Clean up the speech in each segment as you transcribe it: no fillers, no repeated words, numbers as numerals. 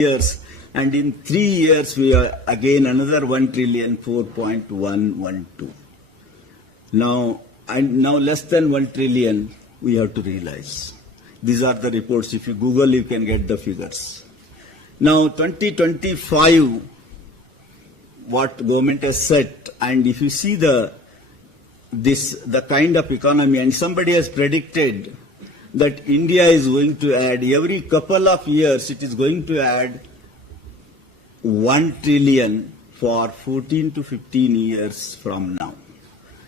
years, and in 3 years we are again another 1 trillion 4.112. Now less than 1 trillion we have to realize. These are the reports. If you Google, you can get the figures. Now 2025, what government has set, and if you see the kind of economy, and somebody has predicted that India is going to add, every couple of years it is going to add 1 trillion for 14 to 15 years from now.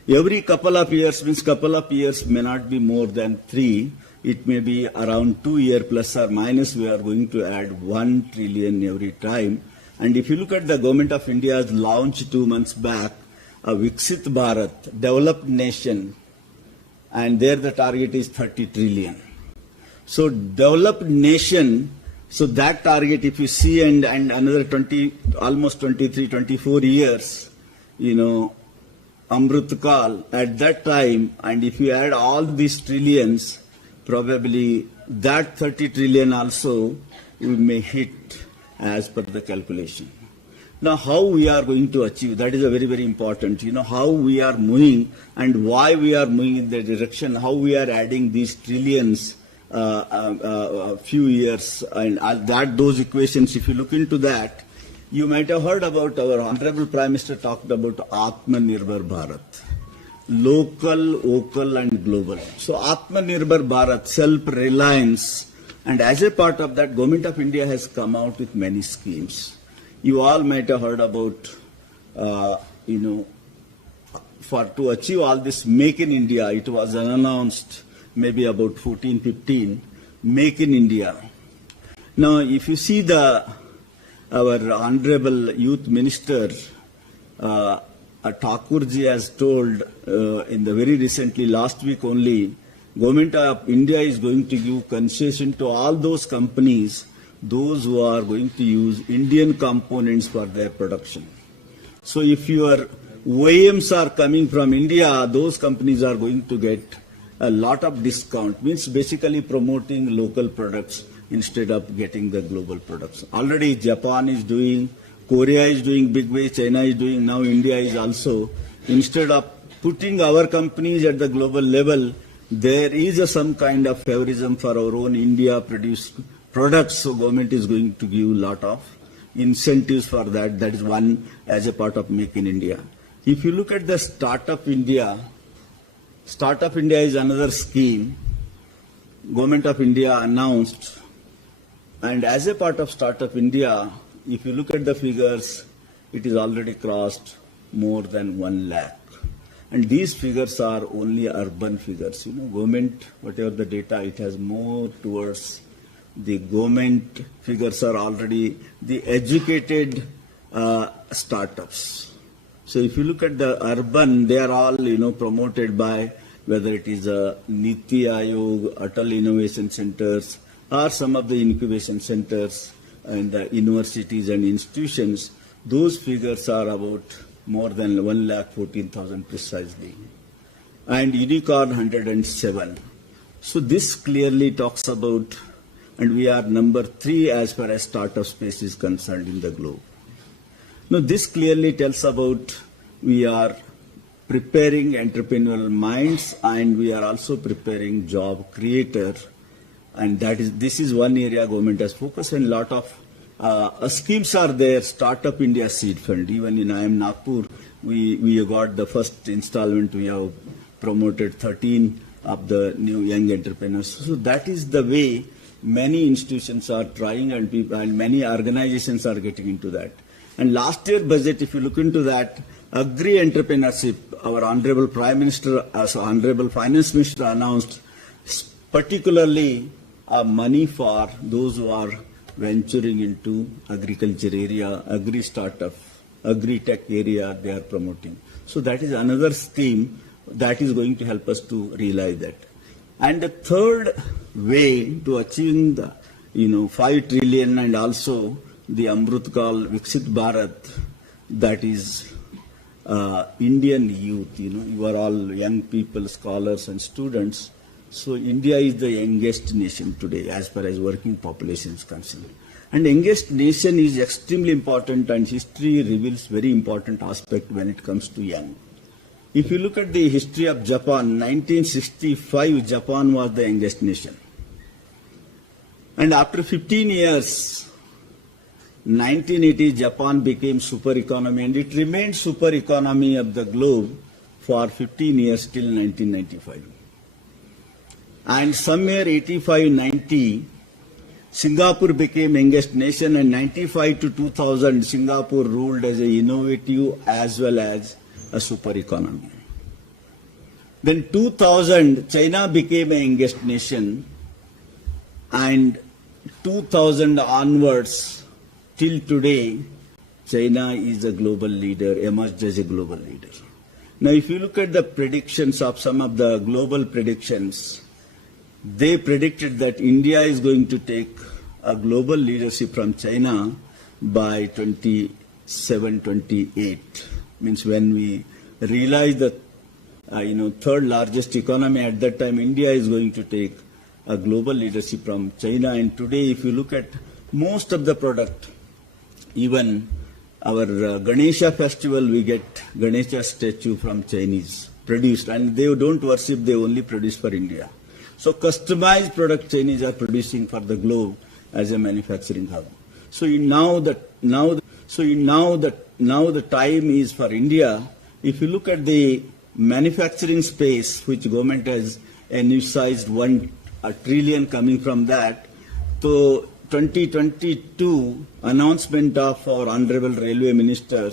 Every couple of years means couple of years may not be more than 3. It may be around 2 years plus or minus. We are going to add 1 trillion every time. And if you look at the government of India's launch 2 months back, a Viksit Bharat, developed nation, and there the target is 30 trillion. So developed nation, so that target if you see, and another 20, almost 23, 24 years, Amrut Kal at that time, and if you add all these trillions, probably that 30 trillion also we may hit as per the calculation. Now, how we are going to achieve, that is a very, very important, how we are moving and why we are moving in that direction, how we are adding these trillions a few years, and those equations, if you look into that, you might have heard about our Honorable Prime Minister talked about Atmanirbhar Bharat. Local, vocal and global. So Atmanirbhar Bharat, self-reliance, and as a part of that, Government of India has come out with many schemes. You all might have heard about, to achieve all this Make in India, it was announced maybe about 14, 15, Make in India. Now, if you see our Honorable Youth Minister, Thakurji has told in the very recently, last week only, Government of India is going to give concession to all those companies, those who are going to use Indian components for their production. So if your OEMs are coming from India, those companies are going to get a lot of discount, means basically promoting local products instead of getting the global products. Already Japan is doing, Korea is doing big way, China is doing, now India is also. Instead of putting our companies at the global level, there is some kind of favorism for our own India produced products, so government is going to give a lot of incentives for that. That is one as a part of Make in India. If you look at the Startup India is another scheme Government of India announced, and as a part of Startup India, if you look at the figures, it is already crossed more than 1 lakh. And these figures are only urban figures. Government, whatever the data, it has more towards the government figures are already the educated startups. So if you look at the urban, they are all, promoted by whether it is Niti Aayog, Atal Innovation Centers, or some of the incubation centers and the universities and institutions. Those figures are about more than 1,14,000 precisely, and unicorn 107. So this clearly talks about, and we are number 3 as far as startup space is concerned in the globe. Now this clearly tells about we are preparing entrepreneurial minds, and we are also preparing job creator, and this is one area government has focused, and lot of schemes are there. Startup India Seed Fund. Even in IIM Nagpur, we got the first installment. We have promoted 13 of the new young entrepreneurs. So that is the way many institutions are trying, and many organizations are getting into that. And last year budget, if you look into that, agri-entrepreneurship, our Honorable Prime Minister, as Honorable Finance Minister announced, particularly money for those who are venturing into agriculture area, agri-startup, agri-tech area they are promoting. So that is another scheme that is going to help us to realize that. And the third way to achieving the 5 trillion and also the Amrut Kal Viksit Bharat, that is Indian youth. You are all young people, scholars and students. So India is the youngest nation today as far as working population is concerned. And youngest nation is extremely important, and history reveals very important aspect when it comes to young. If you look at the history of Japan, 1965, Japan was the youngest nation. And after 15 years, 1980, Japan became super economy, and it remained super economy of the globe for 15 years till 1995. And somewhere 85-90, Singapore became youngest nation, and 95 to 2000, Singapore ruled as an innovative as well as a super economy. Then 2000, China became a youngest nation, and 2000 onwards till today, China is a global leader, emerged as a global leader. Now, if you look at the predictions of some of the global predictions, they predicted that India is going to take a global leadership from China by 27-28. Means when we realize that third largest economy at that time, India is going to take a global leadership from China. And today, if you look at most of the product, even our Ganesha festival, we get Ganesha statue from Chinese produced, and they don't worship; they only produce for India. So customized product Chinese are producing for the globe as a manufacturing hub. So now the time is for India. If you look at the manufacturing space, which government has envisaged $1 trillion coming from that, so 2022 announcement of our Honorable Railway Minister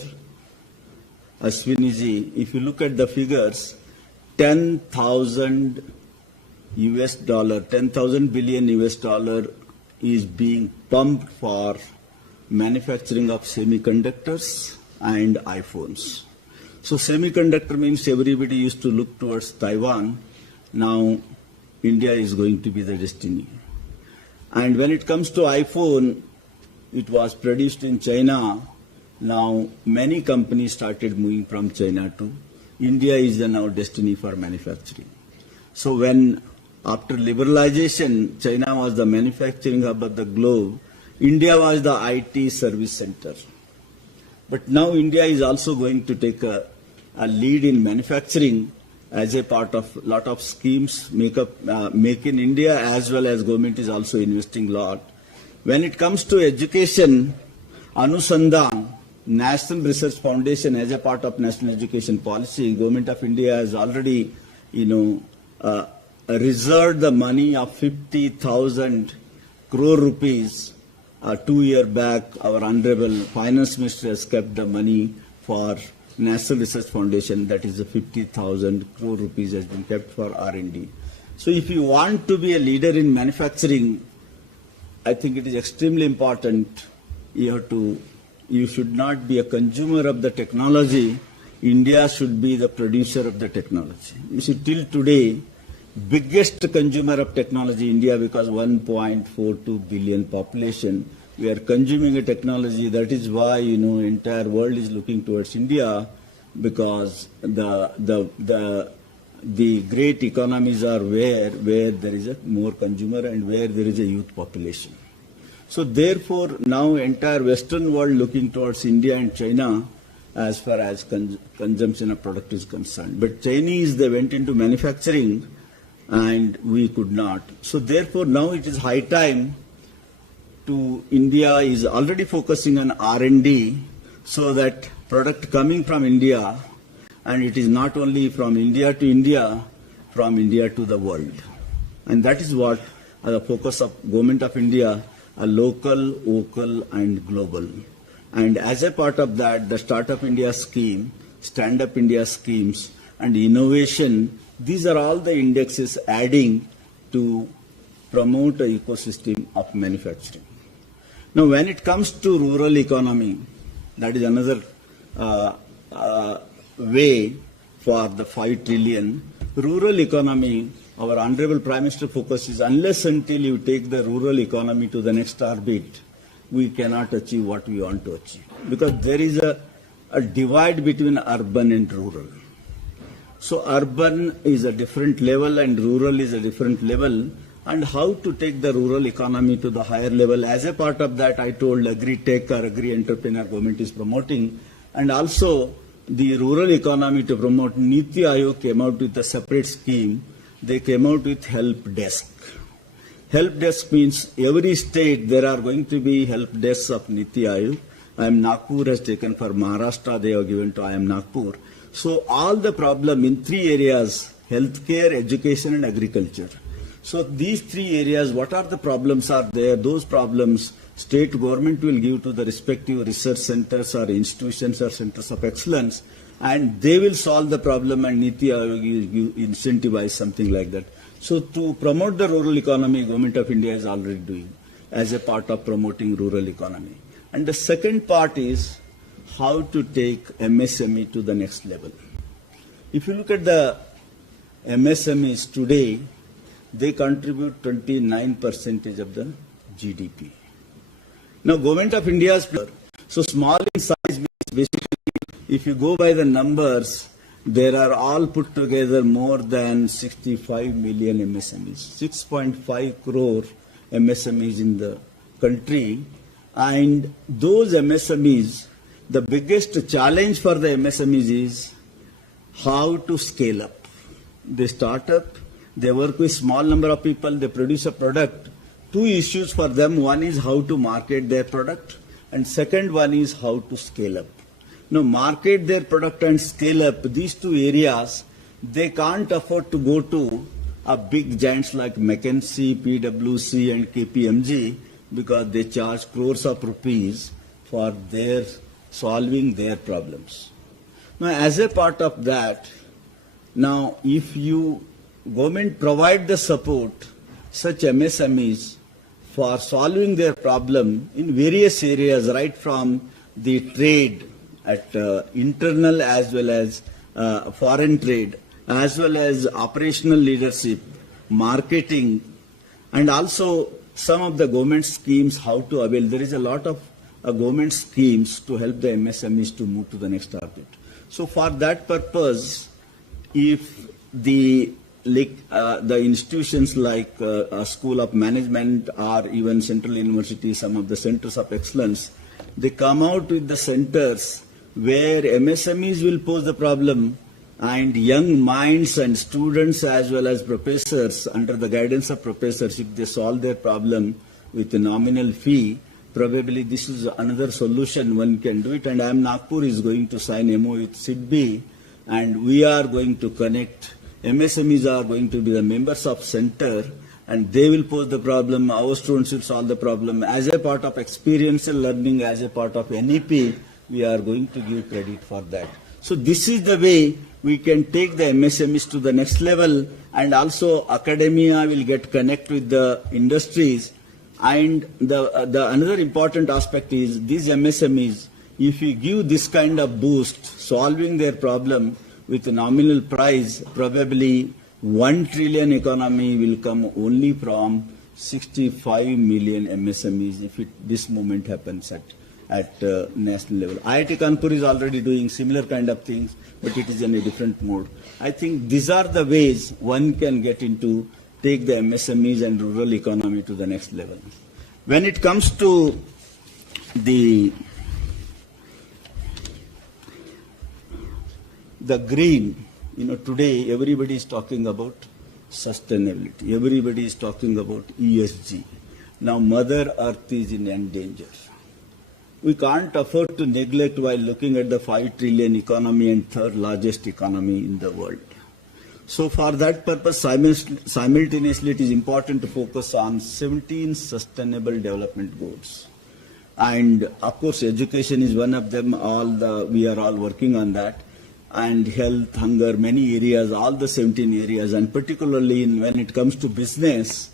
Ashwiniji, if you look at the figures, 10,000 billion US dollar is being pumped for manufacturing of semiconductors and iPhones. So semiconductor means everybody used to look towards Taiwan. Now India is going to be the destiny. And when it comes to iPhone, it was produced in China. Now many companies started moving from China to India is the now destiny for manufacturing. So when after liberalization, China was the manufacturing hub of the globe, India was the IT service center. But now India is also going to take a lead in manufacturing as a part of a lot of schemes, Make in India, as well as government is also investing a lot. When it comes to education, Anusandhan, National Research Foundation, as a part of National Education Policy, Government of India has already, reserved the money of 50,000 crore rupees. 2 years back, our Honorable Finance Minister has kept the money for National Research Foundation, that is the 50,000 crore rupees has been kept for R&D. So if you want to be a leader in manufacturing, I think it is extremely important. You should not be a consumer of the technology. India should be the producer of the technology. You see, till today, biggest consumer of technology, India, because 1.42 billion population, we are consuming a technology. That is why, entire world is looking towards India, because the great economies are where there is a more consumer and where there is a youth population. So therefore, now entire Western world looking towards India and China as far as consumption of product is concerned. But Chinese, they went into manufacturing and we could not. So therefore, now it is high time to India is already focusing on R&D so that product coming from India, and it is not only from India to India, from India to the world. And that is what the focus of Government of India, a local, vocal and global. And as a part of that, the Startup India scheme, Stand Up India schemes and innovation, these are all the indexes adding to promote an ecosystem of manufacturing. Now, when it comes to rural economy, that is another way for the 5 trillion. Rural economy, our Honorable Prime Minister focuses, unless until you take the rural economy to the next orbit, we cannot achieve what we want to achieve. Because there is a divide between urban and rural. So urban is a different level and rural is a different level. and how to take the rural economy to the higher level. As a part of that, I told agri-tech or agri-entrepreneur government is promoting, and also the rural economy to promote. Niti Aayog came out with a separate scheme. They came out with help desk. Help desk means every state there are going to be help desks of Niti Aayog. IIM Nagpur has taken for Maharashtra, they have given to IIM Nagpur. So all the problem in three areas, healthcare, education and agriculture. So these three areas, what are the problems are there? Those problems state government will give to the respective research centers or institutions or centers of excellence, and they will solve the problem, and Niti Aayog will incentivize something like that. So to promote the rural economy, Government of India is already doing as a part of promoting rural economy. And the second part is how to take MSME to the next level. If you look at the MSMEs today, they contribute 29% of the GDP. Now, Government of India's, so small in size means basically, if you go by the numbers, there are all put together more than 65 million MSMEs, 6.5 crore MSMEs in the country. And those MSMEs, the biggest challenge for the MSMEs is how to scale up. They start up, they work with small number of people, they produce a product. Two issues for them. One is how to market their product, and second one is how to scale up. Now, market their product and scale up, these two areas, they can't afford to go to a big giants like McKinsey, PwC and KPMG, because they charge crores of rupees for their solving their problems. Now, as a part of that, now if you government provide the support, such MSMEs for solving their problem in various areas, right from the trade at internal as well as foreign trade, as well as operational leadership, marketing, and also some of the government schemes how to avail. There is a lot of government schemes to help the MSMEs to move to the next target. So for that purpose, if the institutions like a School of Management or even Central University, some of the centers of excellence, they come out with the centers where MSMEs will pose the problem, and young minds and students as well as professors, under the guidance of professors, if they solve their problem with a nominal fee, probably this is another solution one can do it. And IIM Nagpur is going to sign MOU with SIDBI, and we are going to connect. MSMEs are going to be the members of center, and they will pose the problem. Our students will solve the problem. As a part of experiential learning, as a part of NEP, we are going to give credit for that. So this is the way we can take the MSMEs to the next level, and also academia will get connect with the industries. And the another important aspect is these MSMEs, if you give this kind of boost, solving their problem with a nominal price, probably 1 trillion economy will come only from 65 million MSMEs if this movement happens at national level. IIT Kanpur is already doing similar kind of things, but it is in a different mode. I think these are the ways one can get into take the MSMEs and rural economy to the next level. When it comes to the green, today everybody is talking about sustainability. Everybody is talking about ESG. Now Mother Earth is in danger. We can't afford to neglect while looking at the 5 trillion economy and third largest economy in the world. So for that purpose, simultaneously it is important to focus on 17 sustainable development goals. And of course, education is one of them. We are all working on that. And health, hunger, many areas, all the 17 areas. And particularly when it comes to business,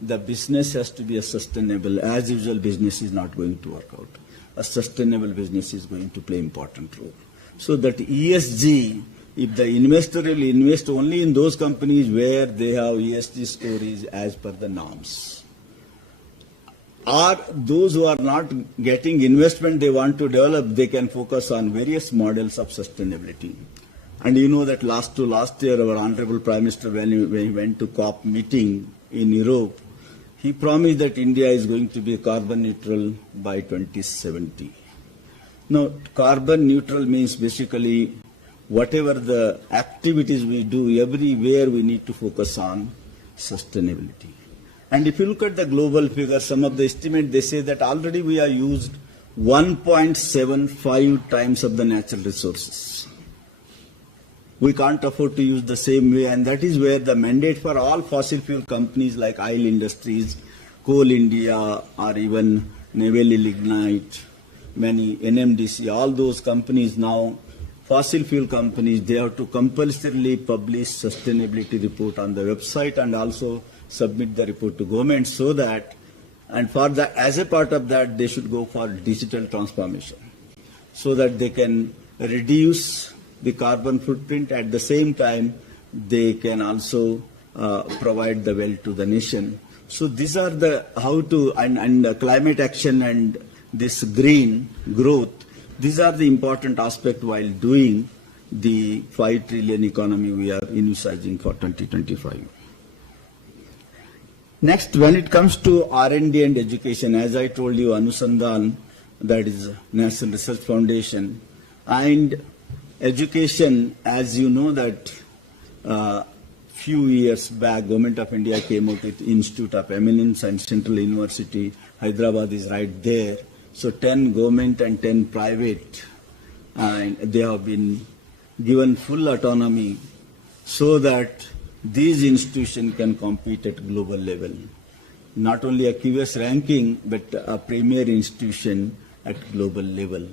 the business has to be a sustainable. As usual, business is not going to work out. A sustainable business is going to play an important role. So that ESG, if the investor will invest only in those companies where they have ESG stories as per the norms, or those who are not getting investment they want to develop, they can focus on various models of sustainability. And you know that last year our Honorable Prime Minister, when he went to COP meeting in Europe, he promised that India is going to be carbon neutral by 2070. Now, carbon neutral means basically whatever the activities we do, everywhere we need to focus on sustainability. And if you look at the global figures, some of the estimates, they say that already we are used 1.75 times of the natural resources. We can't afford to use the same way, and that is where the mandate for all fossil fuel companies like oil industries, Coal India, or even Neyveli Lignite, many NMDC, all those companies now, fossil fuel companies, they have to compulsorily publish sustainability report on the website and also submit the report to government, so that, and for the, as a part of that, they should go for digital transformation so that they can reduce the carbon footprint. At the same time, they can also provide the wealth to the nation. So these are the how to, and climate action and this green growth, these are the important aspects while doing the 5 trillion economy we are envisaging for 2025. Next, when it comes to R&D and education, as I told you, Anusandhan, that is National Research Foundation, and education, as you know that few years back, Government of India came out with Institute of Eminence and Central University. Hyderabad is right there. So 10 government and 10 private, and they have been given full autonomy so that these institutions can compete at global level. Not only a QS ranking, but a premier institution at global level.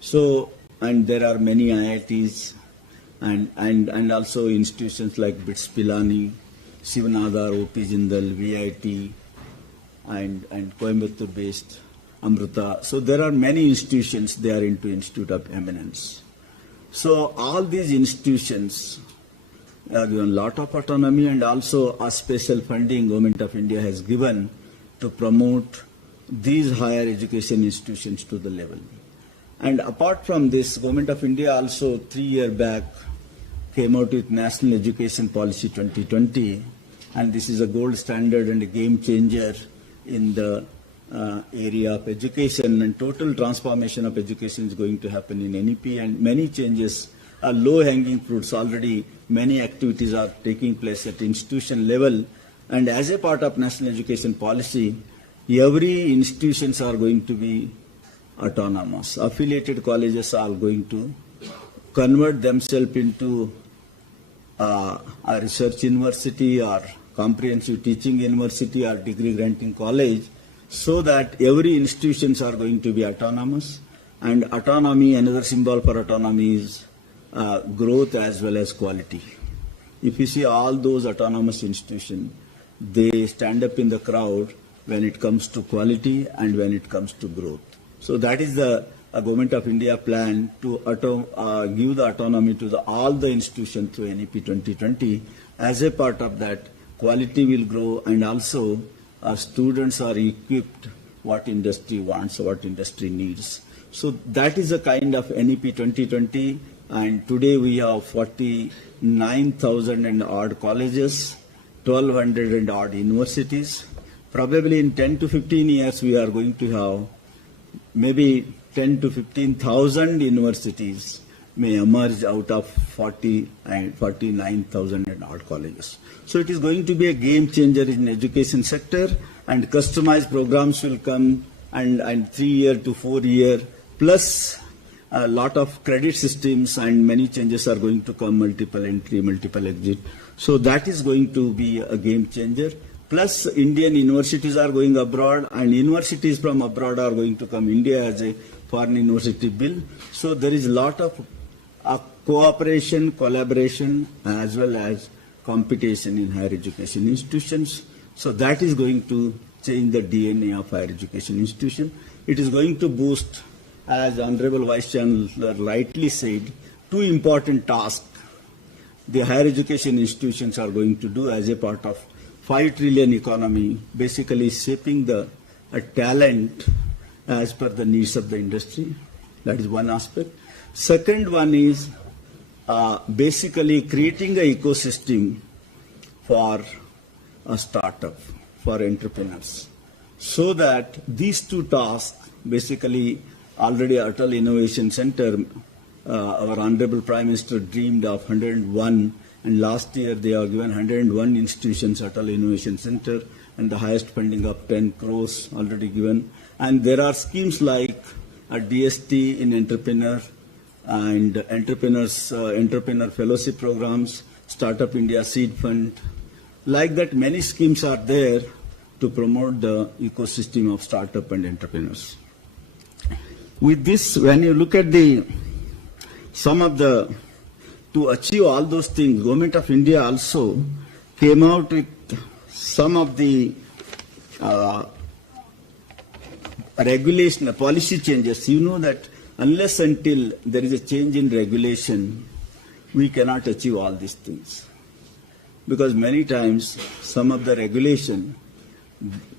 So, and there are many IITs and also institutions like BITS Pilani, Sivanadar, OP Jindal, VIT, and Coimbatore based Amrita. So there are many institutions, they are into Institute of Eminence. So all these institutions are given a lot of autonomy, and also a special funding Government of India has given to promote these higher education institutions to the level. And apart from this, Government of India also 3 years back came out with National Education Policy 2020, and this is a gold standard and a game changer in the area of education, and total transformation of education is going to happen in NEP, and many changes are low-hanging fruits. Already many activities are taking place at institution level, and as a part of National Education Policy, every institutions are going to be autonomous. Affiliated colleges are going to convert themselves into a research university or comprehensive teaching university or degree granting college, so that every institutions are going to be autonomous. And autonomy, another symbol for autonomy is growth as well as quality. If you see all those autonomous institutions, they stand up in the crowd when it comes to quality and when it comes to growth. So that is the Government of India plan to give the autonomy to all the institutions through NEP 2020. As a part of that, quality will grow, and also students are equipped what industry wants, what industry needs. So that is a kind of NEP 2020, and today we have 49,000 and odd colleges, 1,200 and odd universities. Probably in 10 to 15 years we are going to have maybe 10 to 15,000 universities may emerge out of 49,000 and odd colleges. So it is going to be a game changer in education sector, and customized programs will come, and 3 year to 4 year, plus a lot of credit systems, and many changes are going to come, multiple entry, multiple exit. So that is going to be a game changer. Plus Indian universities are going abroad, and universities from abroad are going to come India as a foreign university bill. So there is a lot of cooperation, collaboration, as well as competition in higher education institutions. So that is going to change the DNA of higher education institution. It is going to boost, as Honorable Vice Chancellor rightly said, two important tasks the higher education institutions are going to do as a part of 5 trillion economy, basically shaping the talent as per the needs of the industry. That is one aspect. Second one is basically creating an ecosystem for a startup for entrepreneurs. So that these two tasks, basically already Atal Innovation Center, our Honorable Prime Minister dreamed of 101, and last year they are given 101 institutions Atal Innovation Center, and the highest funding of 10 crores already given. And there are schemes like a DST in entrepreneur and entrepreneur fellowship programs, Startup India Seed Fund. Like that, many schemes are there to promote the ecosystem of startup and entrepreneurs. With this, when you look at to achieve all those things, Government of India also came out with some of the regulation, policy changes. You know that unless until there is a change in regulation, we cannot achieve all these things. Because many times, some of the regulation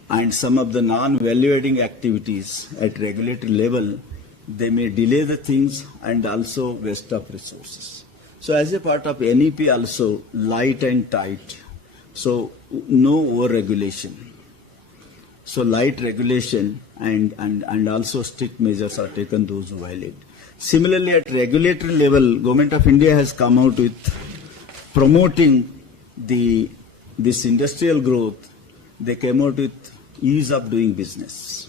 and some of the non-value-adding activities at regulatory level, they may delay the things and also waste of resources. So as a part of NEP also, light and tight. So no over-regulation. So light regulation and also strict measures are taken those who violate. Similarly, at regulatory level, Government of India has come out with promoting this industrial growth. They came out with ease of doing business.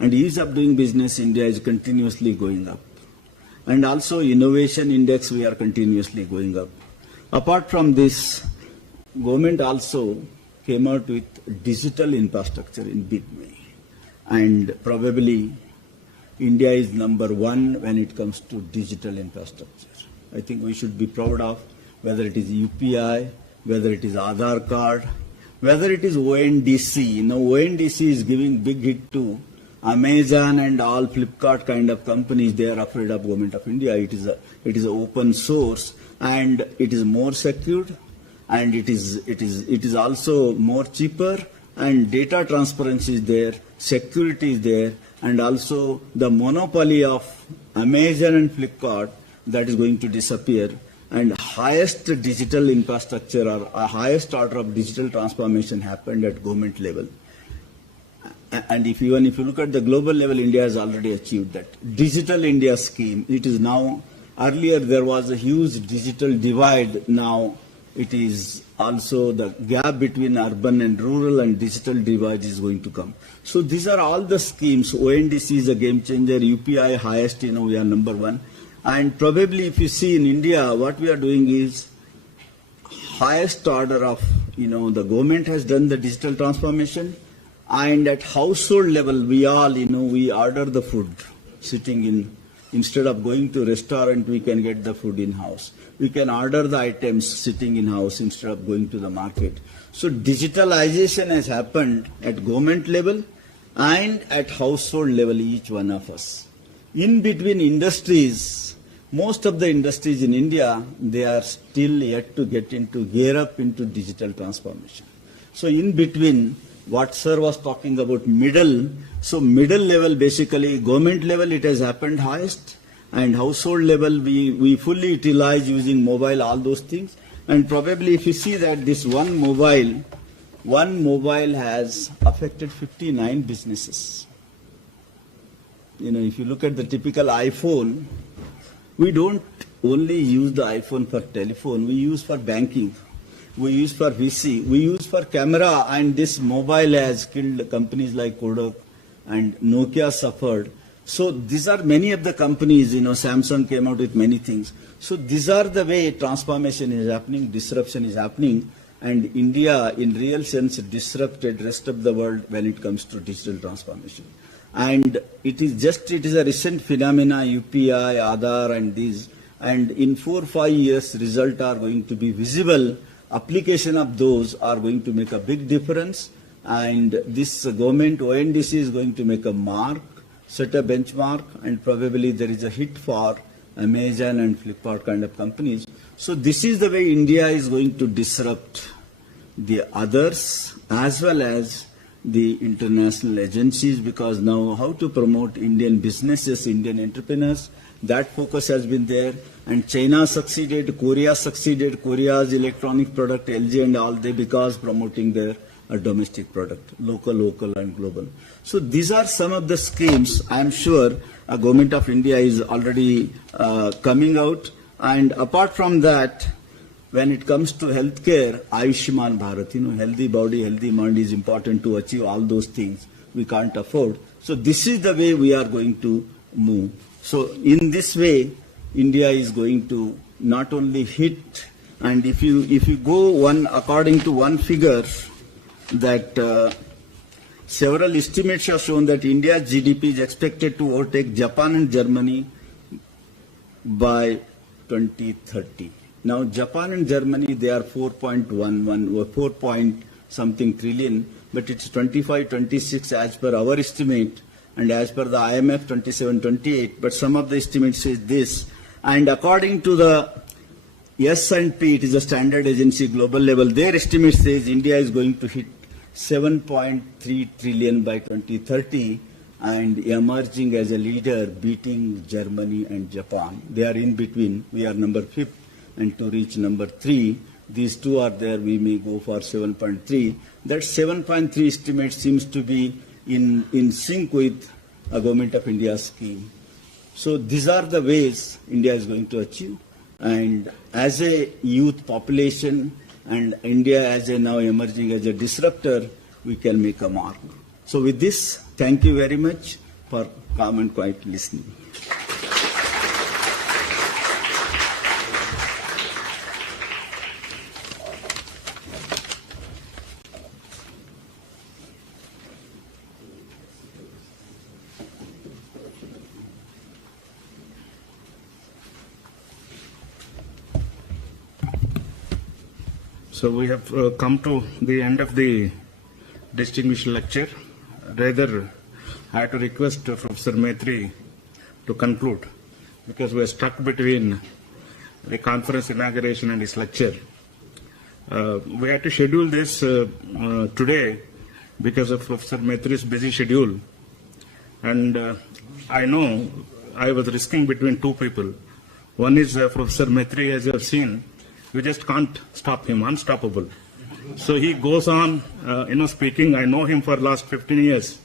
And ease of doing business, India is continuously going up. And also innovation index, we are continuously going up. Apart from this, government also came out with digital infrastructure in big way. And probably India is number one when it comes to digital infrastructure. I think we should be proud of whether it is UPI, whether it is Aadhaar card, whether it is ONDC. You know, ONDC is giving big hit to Amazon and all Flipkart kind of companies. They are afraid of Government of India. It is a open source and it is more secured and it is also more cheaper, and data transparency is there, security is there, and also the monopoly of Amazon and Flipkart that is going to disappear, and highest digital infrastructure or a highest order of digital transformation happened at government level. And if you look at the global level, India has already achieved that. Digital India scheme, it is now, earlier there was a huge digital divide, now it is also the gap between urban and rural and digital divide is going to come. So these are all the schemes. ONDC is a game changer, UPI highest, we are number one. And probably if you see in India, what we are doing is highest order of, the government has done the digital transformation, and at household level, we all, we order the food sitting in, instead of going to restaurant, we can get the food in house. We can order the items sitting in house instead of going to the market. So digitalization has happened at government level and at household level, each one of us. In between industries, most of the industries in India, they are still yet to gear up into digital transformation. So in between, what sir was talking about middle, so middle level basically, government level it has happened highest, and household level we fully utilize using mobile, all those things. And probably if you see that this one mobile has affected 59 businesses. If you look at the typical iPhone, we don't only use the iPhone for telephone, we use for banking. We use for VC, we use for camera, and this mobile has killed companies like Kodak, and Nokia suffered. So these are many of the companies, Samsung came out with many things. So these are the way transformation is happening, disruption is happening, and India in real sense disrupted rest of the world when it comes to digital transformation. And it is a recent phenomena, UPI, Aadhaar and these, and in 4 or 5 years results are going to be visible. Application of those are going to make a big difference, and this government ONDC is going to make a mark, set a benchmark, and probably there is a hit for Amazon and Flipkart kind of companies. So this is the way India is going to disrupt the others as well as the international agencies, because now how to promote Indian businesses, Indian entrepreneurs, that focus has been there. And China succeeded, Korea succeeded, Korea's electronic product, LG and all, they because promoting their a domestic product, local and global. So these are some of the schemes. I am sure Government of India is already coming out. And apart from that, when it comes to healthcare, Ayushman Bharat, healthy body, healthy mind is important to achieve all those things we can't afford. So this is the way we are going to move. So in this way, India is going to not only hit, and if you go according to one figure, that several estimates have shown that India's GDP is expected to overtake Japan and Germany by 2030. Now, Japan and Germany, they are 4.11 or 4 point something trillion, but it's 25, 26 as per our estimate, and as per the IMF 27, 28. But some of the estimates say this, and according to the S&P, it is a standard agency global level, their estimate says India is going to hit 7.3 trillion by 2030 and emerging as a leader, beating Germany and Japan. They are in between. We are number 5th, and to reach number 3, these two are there, we may go for 7.3. That 7.3 estimate seems to be in sync with a Government of India scheme. So these are the ways India is going to achieve. And as a youth population, and India as a now emerging as a disruptor, we can make a mark. So with this, thank you very much for calm and quiet listening. So we have come to the end of the distinguished lecture. Rather, I have to request Professor Metri to conclude, because we are stuck between the conference inauguration and his lecture. We had to schedule this today because of Professor Metri's busy schedule. And I know I was risking between two people. One is Professor Metri, as you have seen. You just can't stop him, unstoppable. So he goes on, speaking. I know him for last 15 years.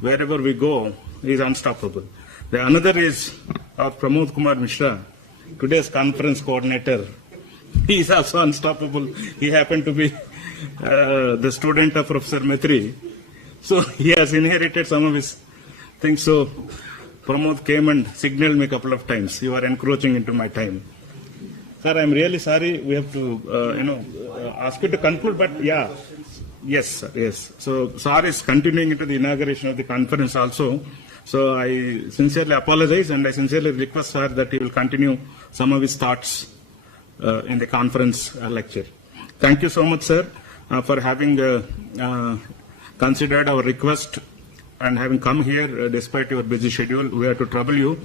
Wherever we go, he is unstoppable. The another is our Pramod Kumar Mishra, today's conference coordinator. He is also unstoppable. He happened to be the student of Professor Metri. So he has inherited some of his things. So Pramod came and signaled me a couple of times. You are encroaching into my time. Sir, I'm really sorry. We have to, ask you to conclude, but yeah. Yes, sir, yes. So, SAR is continuing into the inauguration of the conference also. So, I sincerely apologize and I sincerely request, sir, that he will continue some of his thoughts in the conference lecture. Thank you so much, sir, for having considered our request and having come here despite your busy schedule. We had to trouble you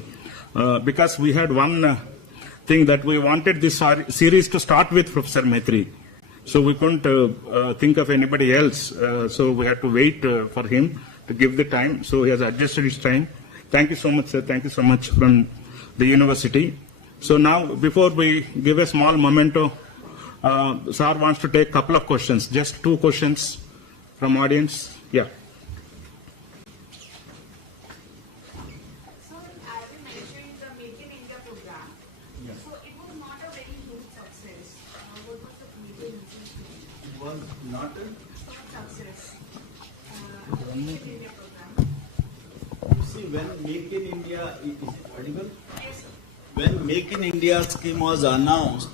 because we had one thing that we wanted this series to start with Professor Metri. So we couldn't think of anybody else. So we had to wait for him to give the time. So he has adjusted his time. Thank you so much, sir. Thank you so much from the university. So now, before we give a small memento, sir wants to take a couple of questions. Just 2 questions from audience. Yeah. Not a success. You see, when Make in India, is it audible? Yes, sir. When Make in India scheme was announced,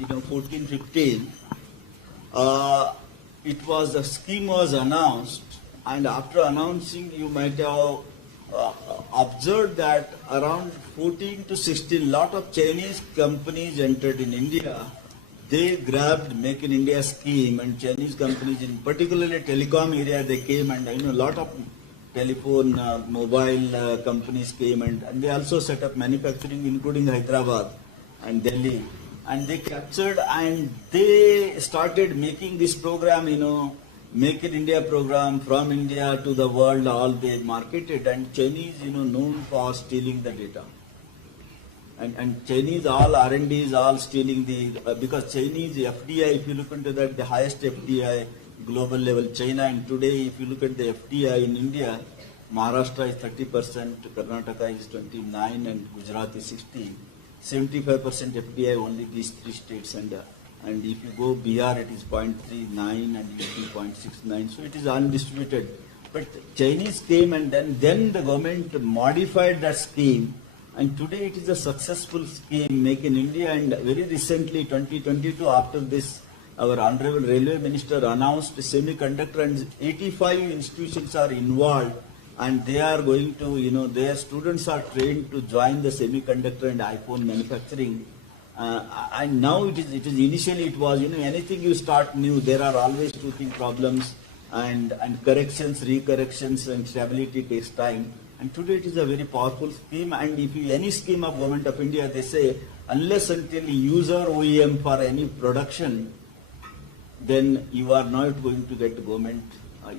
14-15, the scheme was announced, and after announcing, you might have observed that around 14 to 16, lot of Chinese companies entered in India. They grabbed Make in India scheme, and Chinese companies, in particularly telecom area, they came, and a lot of telephone, mobile companies came, and they also set up manufacturing, including Hyderabad and Delhi, and they captured and they started making this program, Make in India program from India to the world. All they marketed, and Chinese, known for stealing the data. And Chinese, all R&D is all stealing because Chinese FDI, if you look into that, the highest FDI global level. China, and today if you look at the FDI in India, Maharashtra is 30%, Karnataka is 29%, and Gujarat is 16%. 75% FDI only these three states, and if you go Bihar, it is 0.39 and UP 0.69. So it is undistributed. But Chinese came, and then the government modified that scheme, and today it is a successful scheme, Make in India. And very recently, 2022, after this, our Honorable Railway Minister announced semiconductor, and 85 institutions are involved, and they are going to, their students are trained to join the semiconductor and iPhone manufacturing. And now it is initially it was, anything you start new, there are always teething problems, and corrections, recorrections, and stability takes time. And today it is a very powerful scheme. And if any scheme of Government of India, they say, unless until user OEM for any production, then you are not going to get government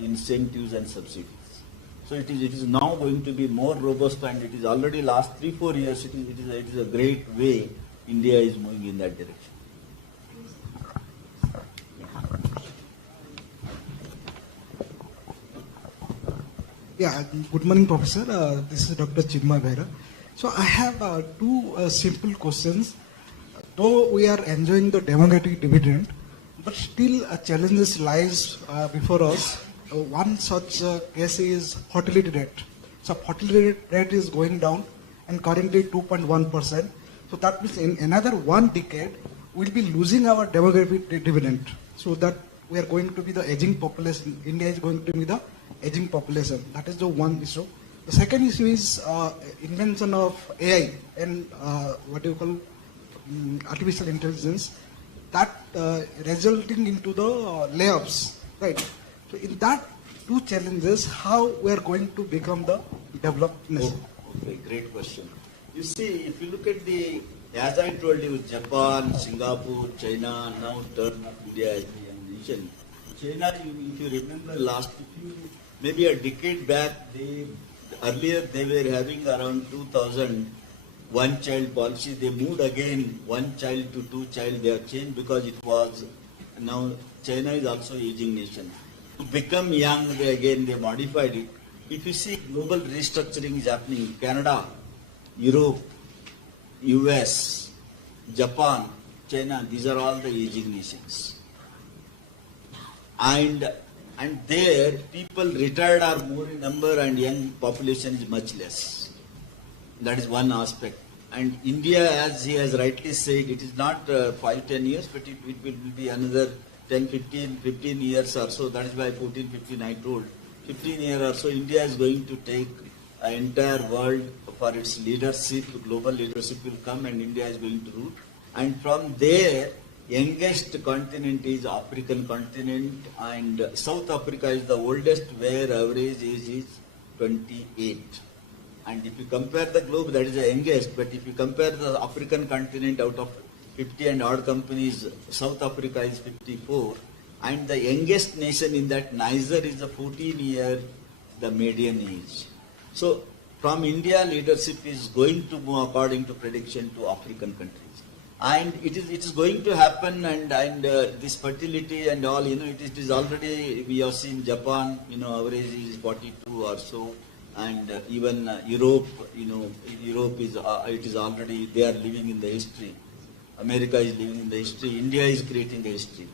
incentives and subsidies. So it is now going to be more robust, and it is already last 3-4 years. It is a great way India is moving in that direction. Yeah, good morning, Professor. This is Dr. Chinmay Bhaira. So I have two simple questions. Though we are enjoying the democratic dividend, but still challenges lies before us. One such case is fertility rate. So fertility rate is going down, and currently 2.1%. So that means in another 1 decade, we'll be losing our demographic dividend. So that we are going to be the aging population. India is going to be the aging population. That is the one issue. The second issue is invention of AI and what do you call artificial intelligence, that resulting into the layoffs, right? So in that two challenges, how we are going to become the developed nation? Okay, great question. You see, if you look at as I told you, Japan, Singapore, China, now turn up India as the young nation. China, if you remember maybe a decade back, earlier they were having around 2,000 one-child policy. They moved again 1 child to 2 child. They have changed because it was, now China is also aging nation. To become young, they modified it. If you see, global restructuring is happening. Canada, Europe, US, Japan, China, these are all the aging nations. And there, people retired are more in number, and young population is much less. That is one aspect. And India, as he has rightly said, it is not 5-10 years, but it will be another 10-15 years or so. That is why 14-15 I told. 15 years or so, India is going to take an entire world for its leadership. Global leadership will come, and India is going to rule. And from there, youngest continent is African continent, and South Africa is the oldest, where average age is 28. And if you compare the globe, that is the youngest. But if you compare the African continent, out of 50 and odd companies, South Africa is 54. And the youngest nation in that, Niger, is the 14-year, the median age. So from India, leadership is going to move according to prediction to African countries. And it is going to happen, and this fertility and all, it is already, we have seen Japan, average is 42 or so. And even Europe, Europe is it is already, they are living in the history. America is living in the history. India is creating a history,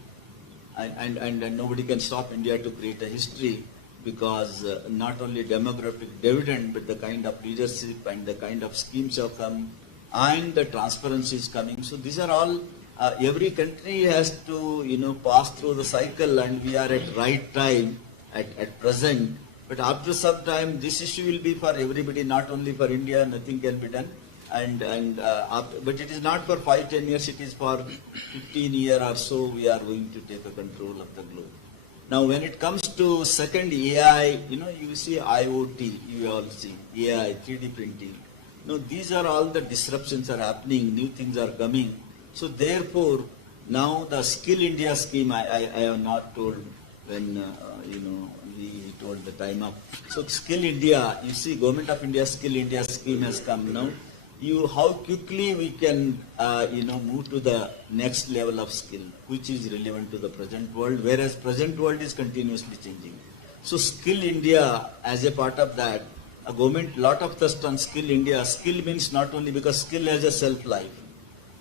and nobody can stop India to create a history, because not only demographic dividend, but the kind of leadership and the kind of schemes have come, and the transparency is coming. So these are all. Every country has to pass through the cycle, and we are at right time at present. But after some time, this issue will be for everybody, not only for India. Nothing can be done. But it is not for 5-10 years. It is for 15 years or so. We are going to take a control of the globe. Now, when it comes to second AI, you see IoT. You all see AI, 3D printing. These are all the disruptions are happening. New things are coming. So therefore, now the Skill India scheme, I have not told when we told the time up. So Skill India, you see, Government of India Skill India scheme has come now. how quickly we can move to the next level of skill, which is relevant to the present world, whereas present world is continuously changing. So Skill India, as a part of that, a government lot of thrust on Skill India. Skill means not only because skill has a self life.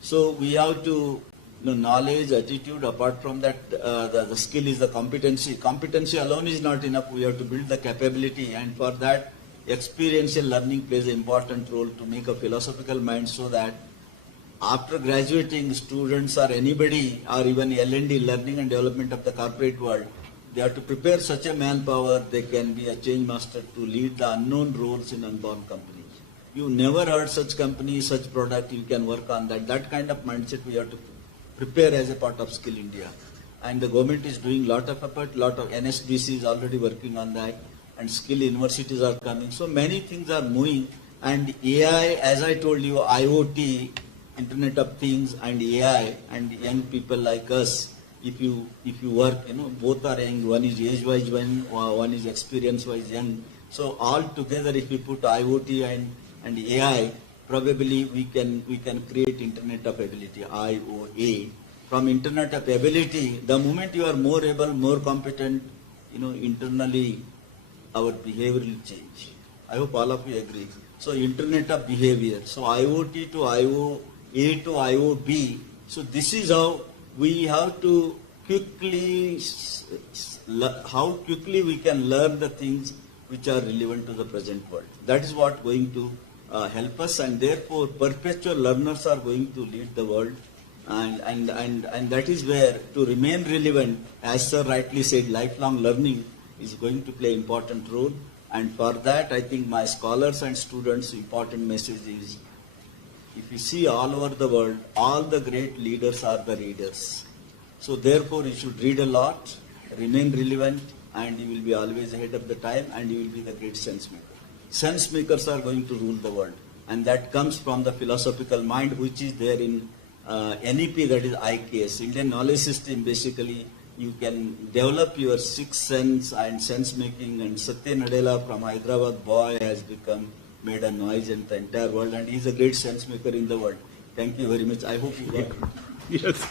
So we have to knowledge, attitude. Apart from that, the skill is the competency. Competency alone is not enough. We have to build the capability, and for that, experiential learning plays an important role to make a philosophical mind, so that after graduating, students or anybody or even L&D, learning and development of the corporate world, they have to prepare such a manpower. They can be a change master to lead the unknown roles in unborn companies. You never heard such company, such product. You can work on that. That kind of mindset we have to prepare as a part of Skill India. And the government is doing lot of effort. Lot of NSDC is already working on that. And skill universities are coming. So many things are moving. And AI, as I told you, IoT, Internet of Things, and AI, and young people like us, if you work, both are young. One is age-wise, one is experience-wise young. So all together, if we put IoT and AI, probably we can create Internet of Ability, IOA. From Internet of Ability, the moment you are more able, more competent, internally, our behavior will change. I hope all of you agree. So Internet of Behavior. So IoT to IOA to IOB. So this is how we have to how quickly we can learn the things which are relevant to the present world. That is what going to help us, and therefore perpetual learners are going to lead the world, and that is where to remain relevant, as Sir rightly said, lifelong learning is going to play important role. And for that, I think my scholars and students' important message is, if you see all over the world, all the great leaders are the readers. So therefore, you should read a lot, remain relevant, and you will be always ahead of the time, and you will be the great sense maker. Sense makers are going to rule the world, and that comes from the philosophical mind, which is there in NEP, that is IKS, Indian Knowledge System. Basically, you can develop your sixth sense and sense making, and Satya Nadella from Hyderabad boy has made a noise in the entire world, and he is a great sense maker in the world. Thank you very much. I hope you got it. Yes.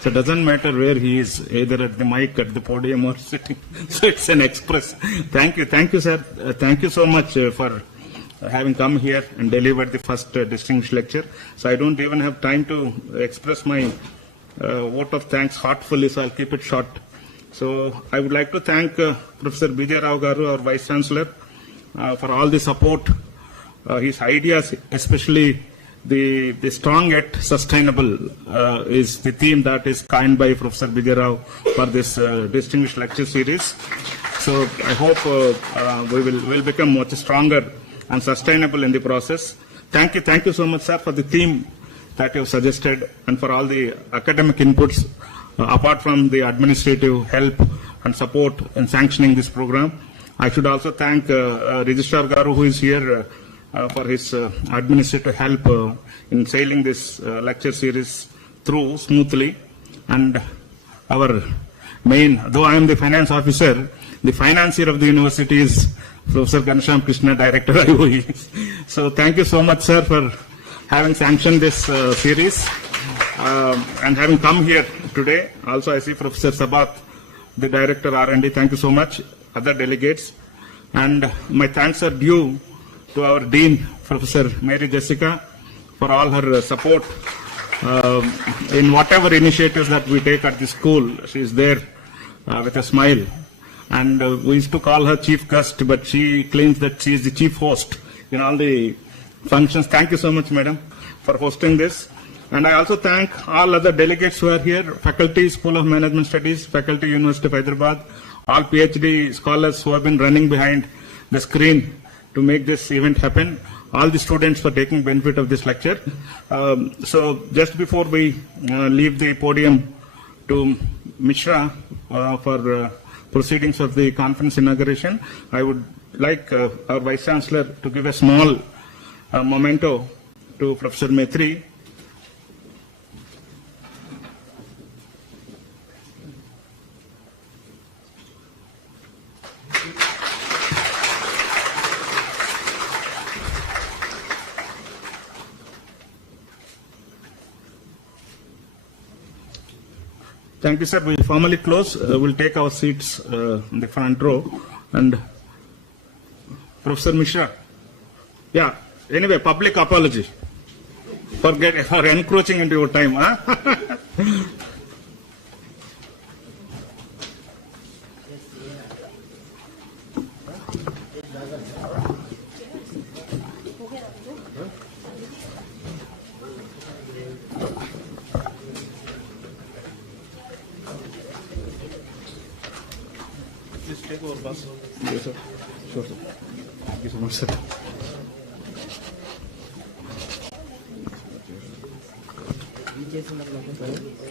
So it doesn't matter where he is, either at the mic, at the podium, or sitting. So it's an express. Thank you, sir. Thank you so much for having come here and delivered the first distinguished lecture. So I don't even have time to express my vote of thanks heartfully, so I'll keep it short. So I would like to thank Professor Bhimaraya Garu, our Vice Chancellor, for all the support. His ideas, especially the strong yet sustainable, is the theme that is coined by Professor Bhimaraya for this distinguished lecture series. So I hope we'll become much stronger and sustainable in the process. Thank you so much, sir, for the theme that you have suggested, and for all the academic inputs, apart from the administrative help and support in sanctioning this program. I should also thank Registrar Garu, who is here, for his administrative help in sailing this lecture series through smoothly. And our main, though I am the finance officer, the financier of the university is Professor Ghanshyam Krishna, Director IOE. So thank you so much, sir, for having sanctioned this series and having come here today. Also, I see Professor Sabath, the Director R&D. Thank you so much. Other delegates. And my thanks are due to our Dean, Professor Mary Jessica, for all her support in whatever initiatives that we take at the school. She is there with a smile. And we used to call her chief guest, but she claims that she is the chief host in all the functions. Thank you so much, madam, for hosting this. And I also thank all other delegates who are here, faculty, School of Management Studies, faculty, University of Hyderabad, all PhD scholars who have been running behind the screen to make this event happen, all the students for taking benefit of this lecture. So just before we leave the podium to Mishra for proceedings of the conference inauguration, I would like our Vice Chancellor to give a small memento to Professor Metri. Thank you, sir. We formally close. We'll take our seats in the front row. And Professor Mishra. Yeah. Anyway, public apology for encroaching into your time. Huh? Please take over, boss. Yes, sir. Sure, sir. Thank you so much, sir.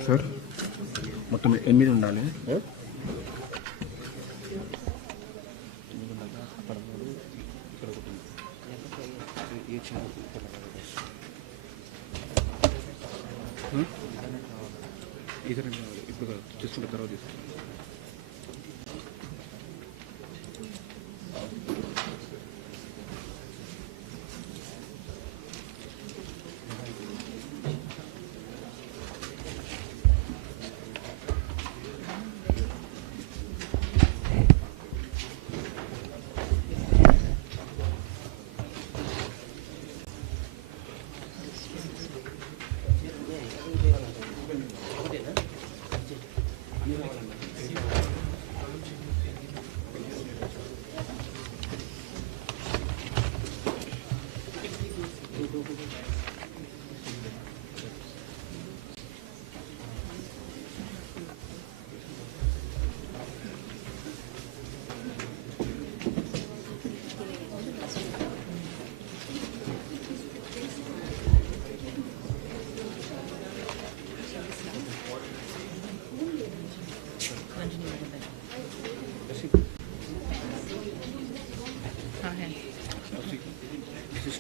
Sir మొత్తం 8 ఉండాలి. ఇప్పుడు చూసుకుంటే తర్వాత